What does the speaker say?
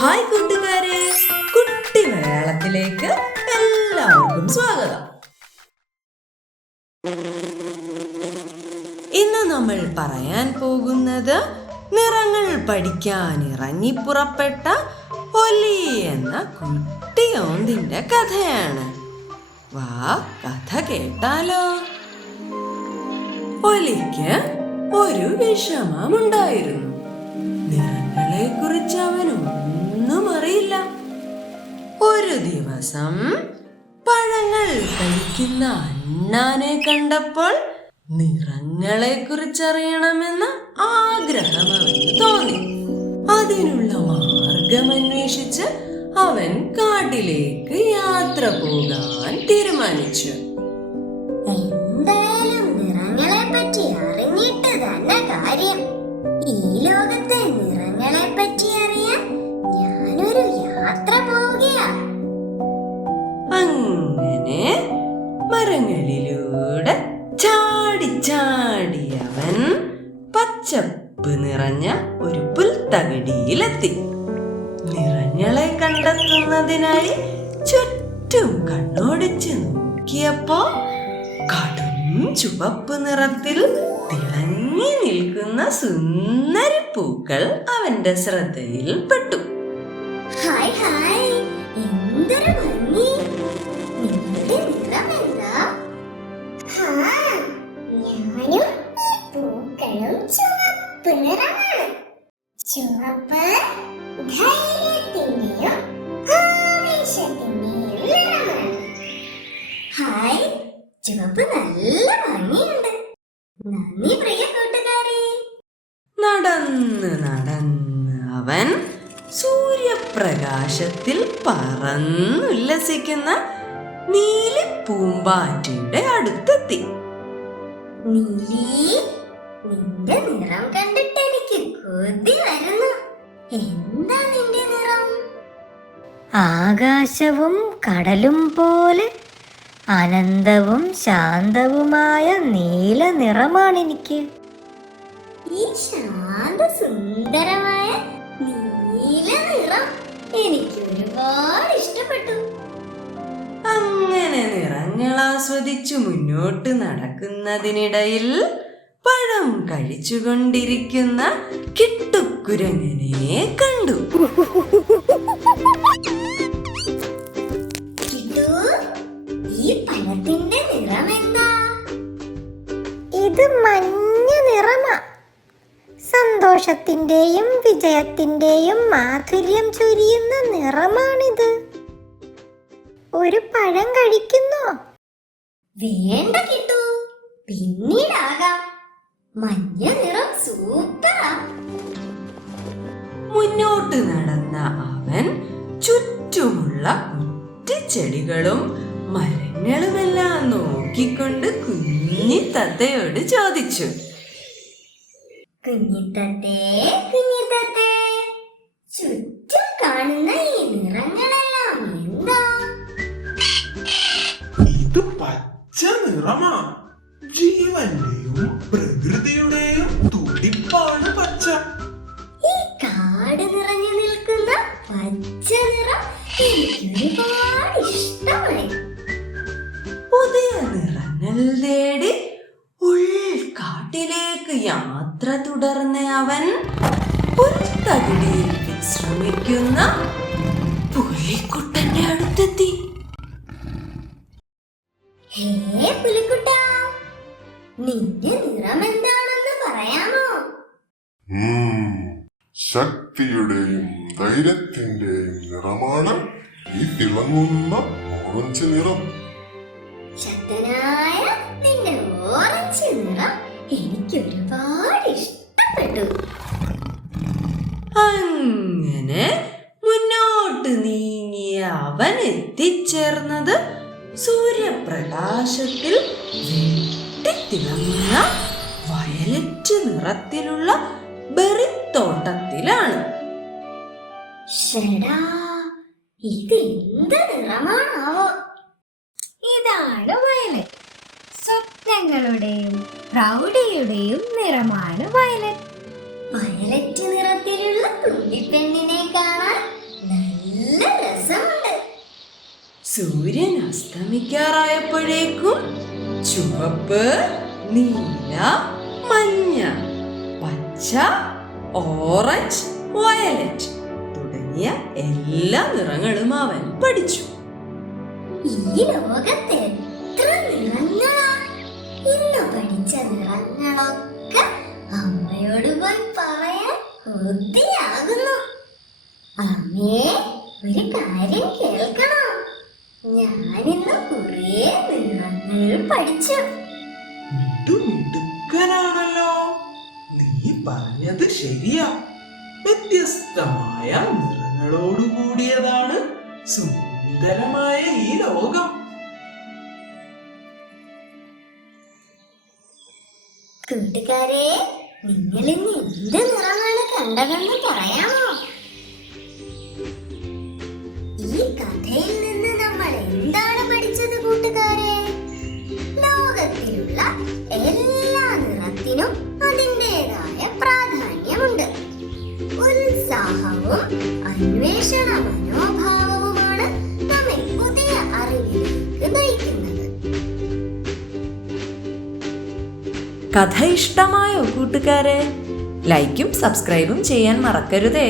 Hi കൂട്ടുകാരെ, കുട്ടി മലയാളത്തിലേക്ക് എല്ലാവർക്കും സ്വാഗതം. ഇന്ന് നമ്മൾ പറയാൻ പോകുന്നത് നിറങ്ങൾ പഠിക്കാൻ ഇറങ്ങി പുറപ്പെട്ട ഒലി എന്ന കുട്ടിയോന്തിന്റെ കഥയാണ്. വാ, കഥ കേട്ടാലോ. ഒലിക്ക് ഒരു വിഷമമുണ്ടായിരുന്നു. നിറങ്ങളെ കുറിച്ച് അവനൊന്നും അറിയില്ല. ഒരു ദിവസം പഴങ്ങൾ കഴിക്കുന്ന അണ്ണാനെ കണ്ടപ്പോൾ നിറങ്ങളെ കുറിച്ചറിയണമെന്ന ആഗ്രഹം അവന് തോന്നി. അതിനുള്ള മാർഗം അന്വേഷിച്ച് അവൻ കാട്ടിലേക്ക് യാത്ര പോകാൻ തീരുമാനിച്ചു. എന്തായാലും നിറങ്ങളെ പറ്റി അറിഞ്ഞിട്ട് തന്നെ കാര്യം. ഈ ലോകത്തെ നിറങ്ങളെ പറ്റി അറിയാൻ ഞാനൊരു യാത്ര പോവുകയാ. അങ്ങനെ മരങ്ങളിലൂടെ ചാടി ചാടി അവൻ പച്ചപ്പ് നിറഞ്ഞ ഒരു പുൽത്തകിടിയിലെത്തി. നിറങ്ങളെ കണ്ടെത്തുന്നതിനായി ചുറ്റും കണ്ണോടിച്ച് നോക്കിയപ്പോ കടും ചുവപ്പ് നിറത്തിൽ തിളങ്ങി നിൽക്കുന്ന സുന്ദരി പൂക്കൾ അവന്റെ ശ്രദ്ധയിൽപ്പെട്ടു. ഹായ് ഹായ്, എന്തൊരു ഭംഗി! നിങ്ങളുടെ നിറമെന്താ? ഞാനും പൂക്കളും ചുവപ്പ് നിറമാണ്. ചുവപ്പ് ധൈര്യത്തിന്റെയും ആവേശത്തിന്റെയും നിറമാണ്. ഹായ്, ചുവപ്പ് നല്ല ഭംഗിയുണ്ട്. നന്ദി പ്രിയ കൂട്ടുകാരെ. നടന്ന് നടന്ന് അവൻ സൂര്യപ്രകാശത്തിൽ പറന്നുല്ലസിക്കുന്ന നീലി പൂമ്പാറ്റയുടെ അടുത്തെത്തി. നീലി, നിന്റെ നിറം കണ്ടിട്ട് എനിക്ക് കൊതി വരുന്നു. എന്താ നിന്റെ നിറം? ആകാശവും കടലും പോലെ അനന്തവും ശാന്തവുമായ നീല നിറമാണെനിക്ക്. ഈ ശാന്ത സുന്ദരമായ നീല നിറം എനിക്ക് ഒരുപാട് ഇഷ്ടപ്പെട്ടു. അങ്ങനെ നിറങ്ങൾ ആസ്വദിച്ചു മുന്നോട്ട് നടക്കുന്നതിനിടയിൽ പഴം കഴിച്ചുകൊണ്ടിരിക്കുന്ന കിട്ടുക്കുരങ്ങനെ കണ്ടു. ഈ പഴത്തിന്റെ നിറം എന്താ? ഇത് മഞ്ഞ നിറമാ. സന്തോഷത്തിന്റെയും വിജയത്തിന്റെയും മാധുര്യം ചൊരിയുന്ന നിറമാണിത്. ഒരു പഴം കഴിക്കുന്നോ? വേണ്ട കിട്ടു, പിന്നീടാകാം. മഞ്ഞ നിറം സൂപ്പറാ. മുന്നോട്ട് നടന്ന അവൻ ചുറ്റുമുള്ള ചെടികളും മരങ്ങളുമെല്ലാം നോക്കിക്കൊണ്ട് കുഞ്ഞിത്തത്തയോട് ചോദിച്ചു. കുഞ്ഞിത്തത്തേ, കുഞ്ഞിത്തത്തേ, ചുറ്റും കാണുന്ന ഈ നിറങ്ങളെല്ലാം എന്താ? ഇത് പച്ച നിറമാ. ജീവന്റെയും പ്രകൃതിയുടെയും തുടിപ്പാണ് പച്ച. ഈ കാട് നിറഞ്ഞു നിൽക്കുന്ന പച്ച നിറം എനിക്ക് ഒരുപാട് ഇഷ്ടമായി. പുതിയ നിറങ്ങൾ തേടി ഉൾക്കാട്ടിലേക്ക് യാത്ര തുടർന്ന അവൻ പുൽത്തകിടിയിൽ വിശ്രമിക്കുന്ന പുലിക്കുട്ടന്റെ അടുത്തെത്തി. ഹേ പുലിക്കുട്ടാ, നിന്റെ നിറം എന്താണെന്ന് പറയാമോ? ശക്തിയുടെയും ധൈര്യത്തിന്റെയും നിറമാണ് ഈ തിളങ്ങുന്ന ഓറഞ്ച് നിറം. ശക്തനായ നിന്റെ ഓറഞ്ച് നിറം എനിക്ക് ഒരുപാട് ഇഷ്ടപ്പെട്ടു. അങ്ങനെ മുന്നോട്ട് നീങ്ങിയ അവൻ എത്തിച്ചേർന്നത് സൂര്യപ്രകാശത്തിൽ വെട്ടിത്തിളങ്ങുന്ന വയലറ്റ് നിറത്തിലുള്ള ബെറിത്തോട്ടത്തിലാണ്. ശ്ശടാ, ഇത് എന്ത് നിറമാണാവോ? ഇതാണ് വയലറ്റ്. സ്വപ്നങ്ങളുടെയും പ്രൗഢിയുടെയും നിറമാണ് വയലറ്റ്. വയലറ്റ് നിറത്തിലുള്ള തുള്ളിപ്പെണ്ണിനെ കാണാൻ നല്ല രസമുണ്ട്. സൂര്യൻ അസ്തമിക്കാറായപ്പോഴേക്കും ചുവപ്പ്, നീല, മഞ്ഞ, പച്ച, ഓറഞ്ച്, വയലറ്റ് തുടങ്ങിയ എല്ലാ നിറങ്ങളും അവൻ പഠിച്ചു. ഈ ലോകത്ത് എത്ര നിറങ്ങളാ! ഇന്ന് പഠിച്ച നിറങ്ങളൊക്കെ അമ്മയോട് പോയി പറയാൻ കൊതിയാകുന്നു. അമ്മേ, ഒരു കാര്യം കേൾക്കണം. ഞാനിന്ന് കുറേ നിറങ്ങൾ പഠിച്ചു. മിടുക്കനാണല്ലോ. നീ പറഞ്ഞത് ശരിയാ. വ്യത്യസ്തമായ നിറങ്ങളോട് കൂടിയതാണ് സുന്ദരമായ ഈ ലോകം. കൂട്ടുകാരെ, നിങ്ങൾ ഇന്ന് എന്ത് നിറമാണ് കണ്ടതെന്ന് പറയാമോ? ഈ കഥയിൽ നിന്ന് നമ്മൾ എന്താണ് പഠിച്ചത് കൂട്ടുകാരെ? ലോകത്തിലുള്ള എല്ലാ നിറത്തിനും അതിൻ്റെതായ പ്രാധാന്യമുണ്ട്. ഉത്സാഹവും അന്വേഷണ മനോഭാവവുമാണ് നമ്മെ പുതിയ അറിവിലേക്ക് നയിക്കുന്നത്. കഥ ഇഷ്ടമായോ കൂട്ടുകാരെ? ലൈക്കും സബ്സ്ക്രൈബും ചെയ്യാൻ മറക്കരുതേ.